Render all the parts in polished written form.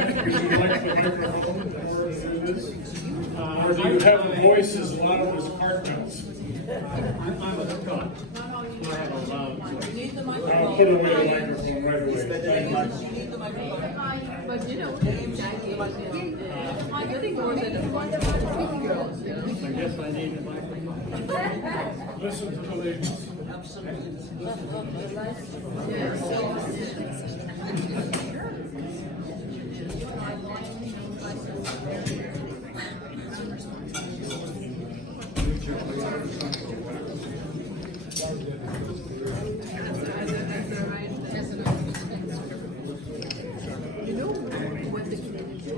Would you like the microphone or this? Or do you have a voice as loud as Hartnell's? I'm a Scot. I have a loud voice. You need the I'll microphone. put away the microphone right away. You need the microphone. But you know, I think we're going to I guess I need the microphone. Listen to the ladies. You know what the Canadians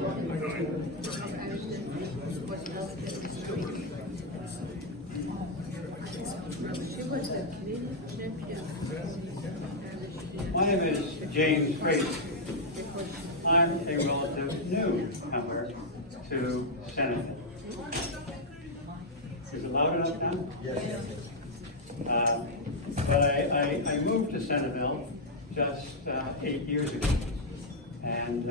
she was a Canadian champion. My name is James Fraser. I'm a relative newcomer to Seneca. Is it loud enough now? Yes. But I moved to Centerville just 8 years ago. And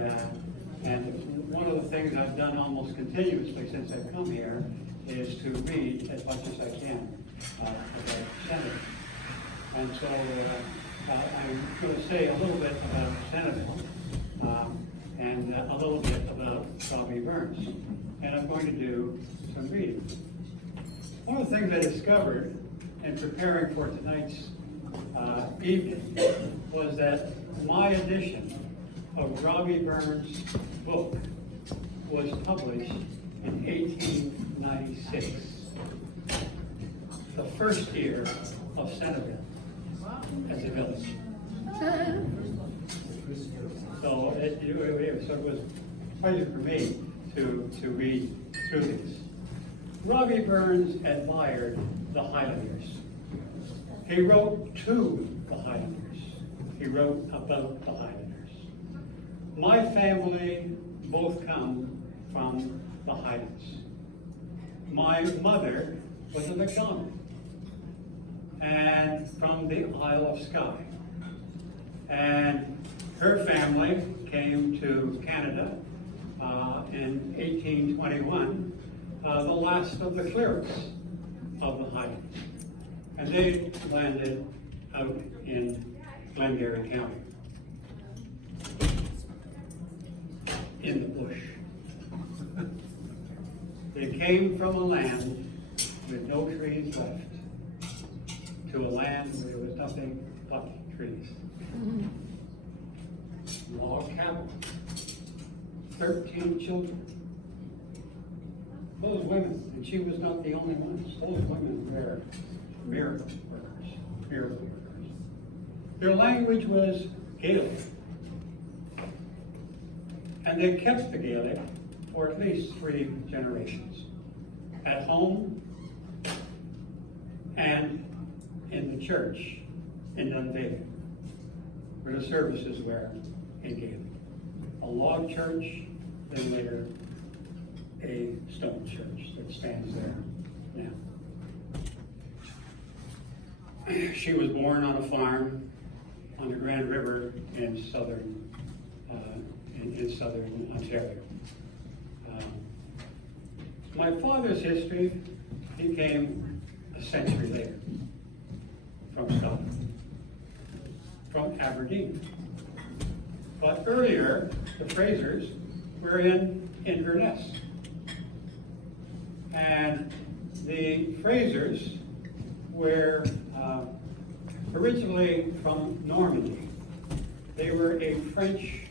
one of the things I've done almost continuously since I've come here is to read as much as I can about Centerville. And so I'm going to say a little bit about Centerville and a little bit about Robbie Burns. And I'm going to do some reading. One of the things I discovered in preparing for tonight's evening was that my edition of Robbie Burns' book was published in 1896, the first year of Centerville as a village. So it was a pleasure for me to read through this. Robbie Burns admired the Highlanders. He wrote to the Highlanders. He wrote about the Highlanders. My family both come from the Highlands. My mother was a MacDonald and from the Isle of Skye. And her family came to Canada in 1821, the last of the clearance of the Highlands. And they landed out in Glengarry County, in the bush. They came from a land with no trees left to a land where there was nothing but trees. Log cabin, 13 children. Those women, and she was not the only ones, those women were miracle workers, miracle workers. Their language was Gaelic. And they kept the Gaelic for at least 3 generations, at home and in the church in Dunvegan, where the services were in Gaelic. A log church, then later a stone church that stands there now. She was born on a farm on the Grand River in southern Ontario. My father's history, he came a century later from Scotland, from Aberdeen. But earlier, the Frasers were in Inverness. And the Frasers were originally from Normandy. They were a French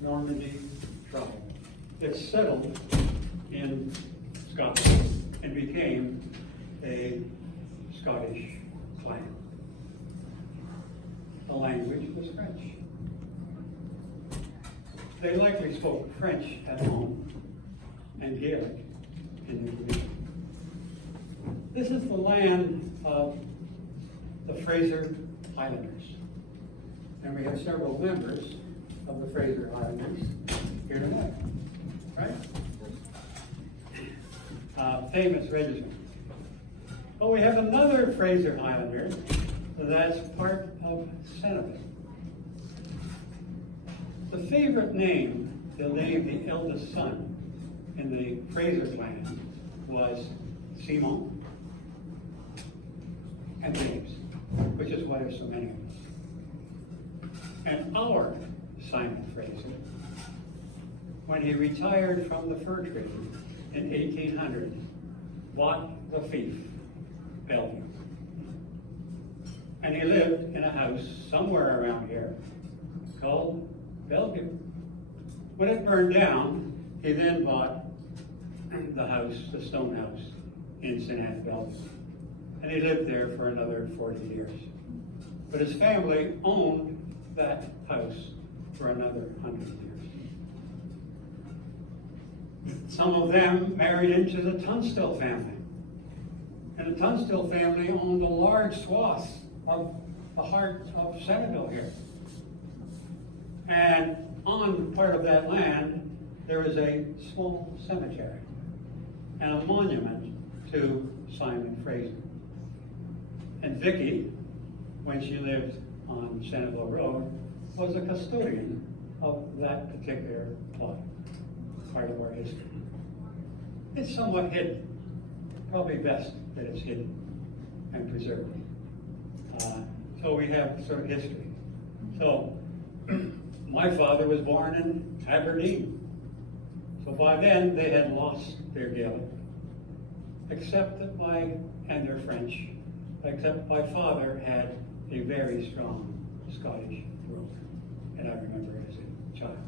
Normandy tribe that settled in Scotland and became a Scottish clan. The language was French. They likely spoke French at home and Gaelic in the community. This is the land of the Fraser Highlanders. And we have several members of the Fraser Highlanders here tonight, right? Famous regiment. But we have another Fraser Highlander that's part of Centerville. The favorite name to name the eldest son in the Fraser clan was Simon and James, which is why there's so many of us. And our Simon Fraser, when he retired from the fur trade in 1800, bought the fief, Bellevue. And he lived in a house somewhere around here called Bellevue. When it burned down, he then bought the house, the stone house in St. Anne Bellevue. And he lived there for another 40 years. But his family owned that house for another 100 years. Some of them married into the Tunstall family. And the Tunstall family owned a large swath of the heart of Centerville here. And on part of that land, there is a small cemetery and a monument to Simon Fraser. And Vicky, when she lived on Centerville Road, was a custodian of that particular plot, part of our history. It's somewhat hidden. Probably best that it's hidden and preserved. So we have sort of history. So my father was born in Aberdeen. So by then they had lost their Gaelic, except their French, except my father had a very strong Scottish root, and I remember as a child.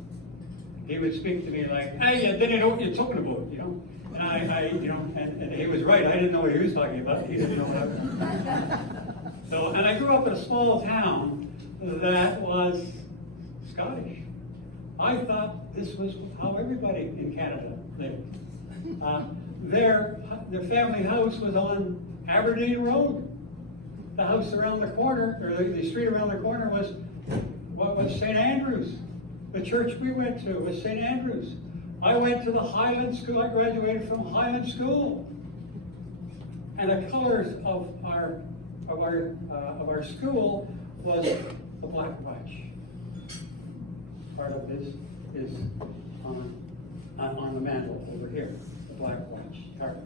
He would speak to me like, "Hey, you didn't know what you're talking about," you know. And and he was right. I didn't know what he was talking about. He didn't know what I was. So, and I grew up in a small town that was Scottish. I thought this was how everybody in Canada lived. Their family house was on Aberdeen Road. The house around the corner, or the street around the corner was St. Andrews. The church we went to was St. Andrews. I went to the Highland School. I graduated from Highland School. And the colors of our school was the Black Watch. Part of this is on the mantle over here, the Black Watch target.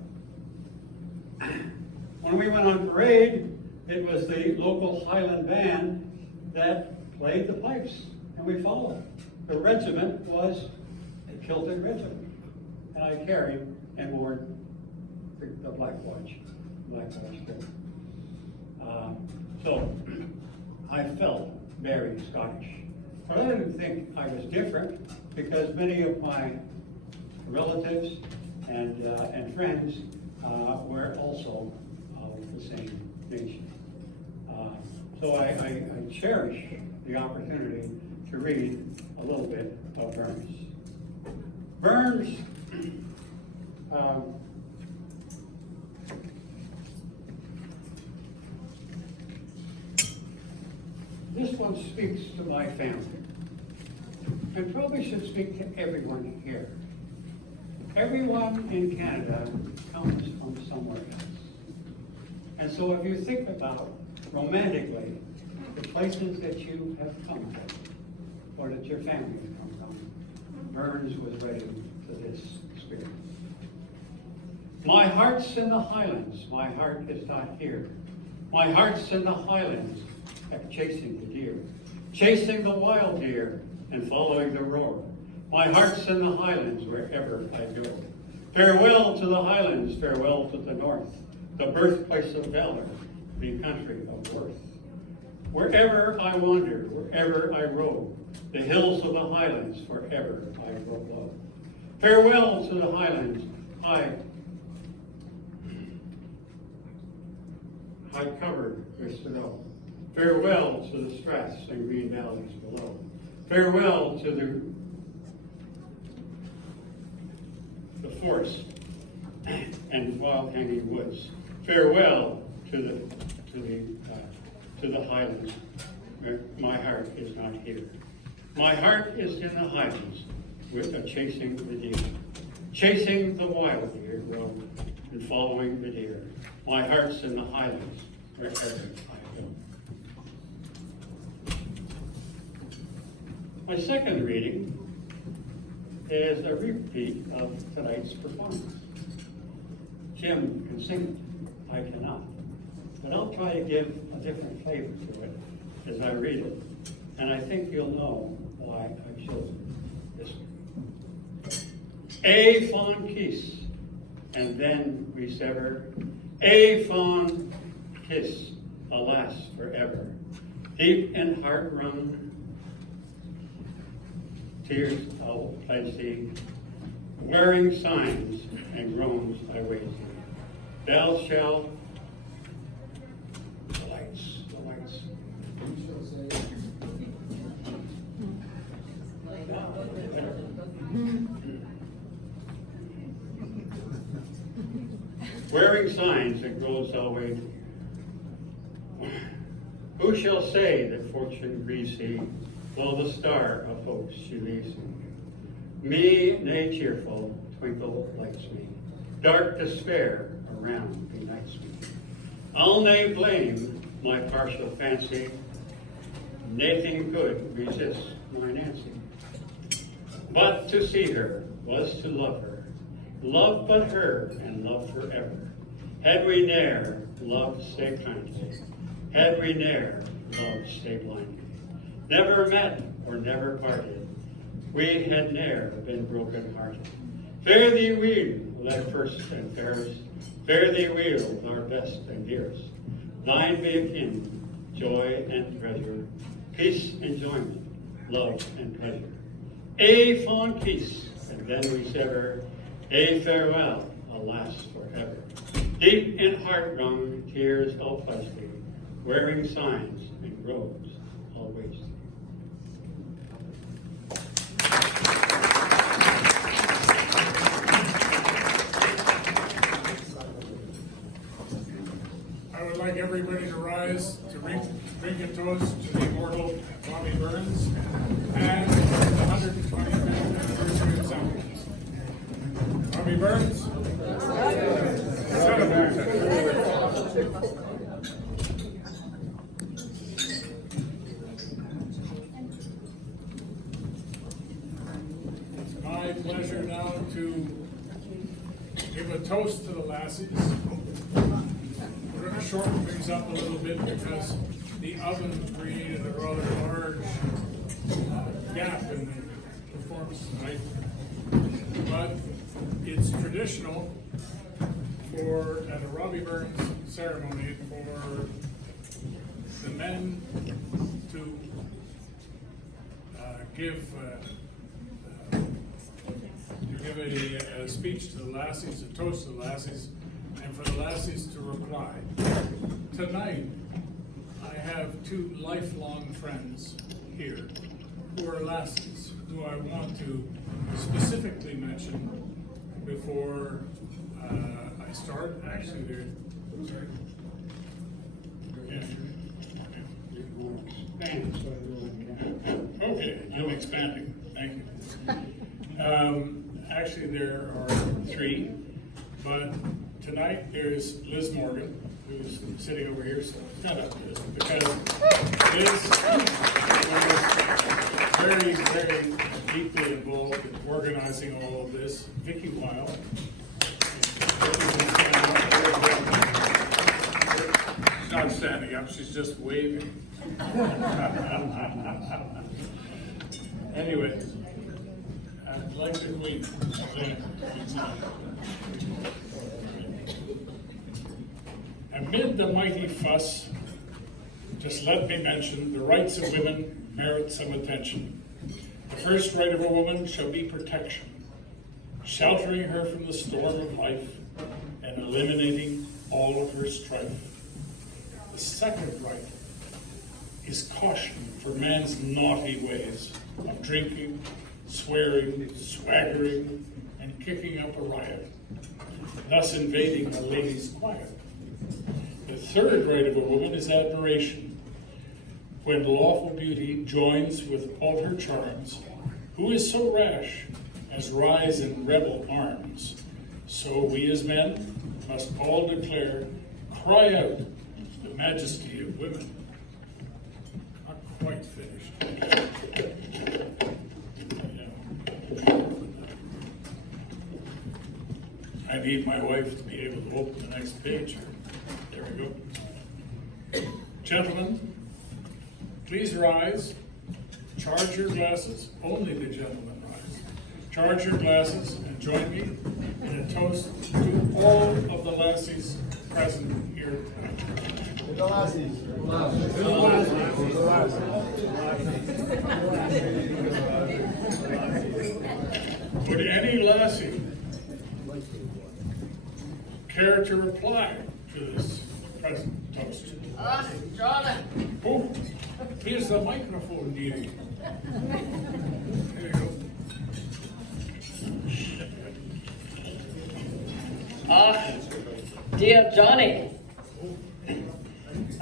When we went on parade, it was the local Highland band that played the pipes, and we followed. The regiment was a kilted regiment, and I carried and wore the Black Watch kilt. So I felt very Scottish. But I didn't think I was different, because many of my relatives and friends were also of the same nation. So I cherish the opportunity to read a little bit of Burns. Burns this one speaks to my family, and probably should speak to everyone here. Everyone in Canada comes from somewhere else. And so if you think about, romantically, the places that you have come from, or that your family has come from, Burns was ready to this spirit. My heart's in the Highlands, my heart is not here. My heart's in the Highlands, at chasing the deer, chasing the wild deer and following the roar. My heart's in the Highlands wherever I go. Farewell to the Highlands, farewell to the north, the birthplace of valor, the country of worth. Wherever I wander, wherever I rove, the hills of the Highlands forever I grow low. Farewell to the Highlands, I covered their snow. Farewell to the straths and green valleys below. Farewell to the forest and wild hanging woods. Farewell to the Highlands, where my heart is not here. My heart is in the Highlands, with chasing the deer, chasing the wild deer, road, and following the deer. My heart's in the Highlands, wherever I go. My second reading is a repeat of tonight's performance. Jim can sing it, I cannot. But I'll try to give a different flavor to it as I read it. And I think you'll know why I chose this one. A fond kiss, and then we sever. A fond kiss, alas, forever. Deep in heart wrung, tears I'll plenty, wearing signs and groans I wait. Thou shalt, the lights. Wearing signs and groans I'll wait. Who shall say that fortune greasy, while the star of hope she leaves me? Nay cheerful, twinkle lights me. Dark despair around benights me. I'll nay blame my partial fancy. Nothing good resists my Nancy. But to see her was to love her. Love but her and love forever. Had we ne'er loved stay kindly. Had we ne'er loved stay blindly. Never met or never parted. We had ne'er been broken hearted. Fare thee weel, thy first and fairest. Fare thee weel, our best and dearest. Thine be akin, joy and treasure, peace, enjoyment, love and pleasure. A fond kiss, and then we sever. A farewell, alas, forever. Deep in heart wrung, tears all plastic, wearing signs and groans always. I would like everybody to rise to drink a toast to the immortal Robbie Burns and the 125th anniversary of Sound. Robbie Burns. Son of Burns. It's my pleasure now to give a toast to the lassies. We're going to shorten things up a little bit because the oven created a rather large gap in the performance tonight. But it's traditional for, at a Robbie Burns ceremony, for the men to give a speech to the lassies, a toast to the lassies, and for the lassies to reply. Tonight, I have two lifelong friends here who are lassies, who I want to specifically mention before I start. Actually, they're, sorry. Okay, I'm expanding. Thank you. Actually, there are three, but tonight there's Liz Morgan, who's sitting over here, so stand up, Liz, because Liz was very, very deeply involved in organizing all of this. Vicki Weil. She's not standing up, she's just waving. Anyway, I'd like the Queen. Amid the mighty fuss, just let me mention the rights of women merit some attention. The first right of a woman shall be protection, sheltering her from the storm of life and eliminating all of her strife. The second right is caution for man's naughty ways of drinking, swearing, swaggering, and kicking up a riot, thus invading a lady's quiet. The third right of a woman is admiration, when lawful beauty joins with all her charms. Who is so rash as rise in rebel arms? So we as men must all declare, cry out, the majesty of women. Not quite finished. I need my wife to be able to open the next page. There we go. Gentlemen, please rise. Charge your glasses. Only the gentlemen rise. Charge your glasses and join me in a toast to all of the lassies present here tonight. Would any lassie care to reply to this present toast? Johnny. Oh, here's the microphone, dearie. There you go. Dear Johnny,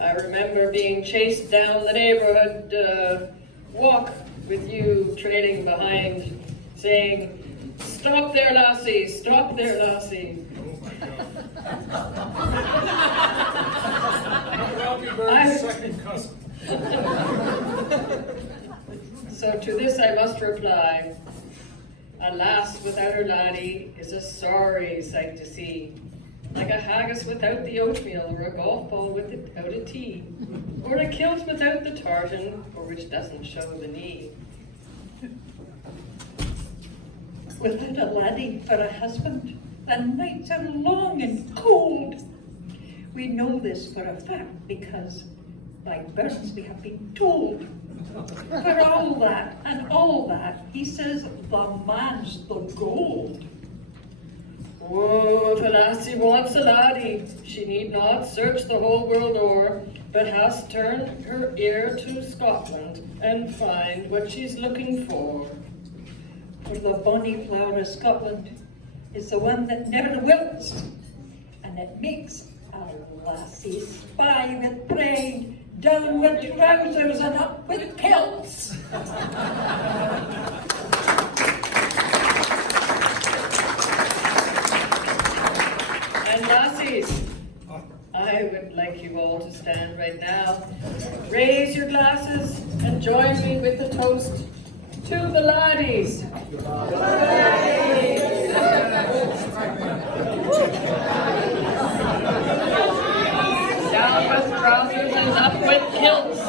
I remember being chased down the neighborhood walk with you trailing behind, saying, "Stop there, lassie, stop there, lassie." Oh my God. Ralphie Bird's second cousin. So to this I must reply, a lass without her laddie is a sorry sight to see. Like a haggis without the oatmeal, or a golf ball without a tee, or a kilt without the tartan, or which doesn't show the knee. Without a laddie for a husband, the nights are long and cold. We know this for a fact because by Burns we have been told. For all that and all that, he says the man's the gold. Oh, if a lassie wants a laddie, she need not search the whole world o'er, but has turn her ear to Scotland and find what she's looking for. For the bonny flower of Scotland is the one that never wilts, and it makes a lassie spy with pride, down with trousers and up with kilts. And lassies, I would like you all to stand right now. Raise your glasses and join me with the toast to the laddies. Down with trousers and up with kilts.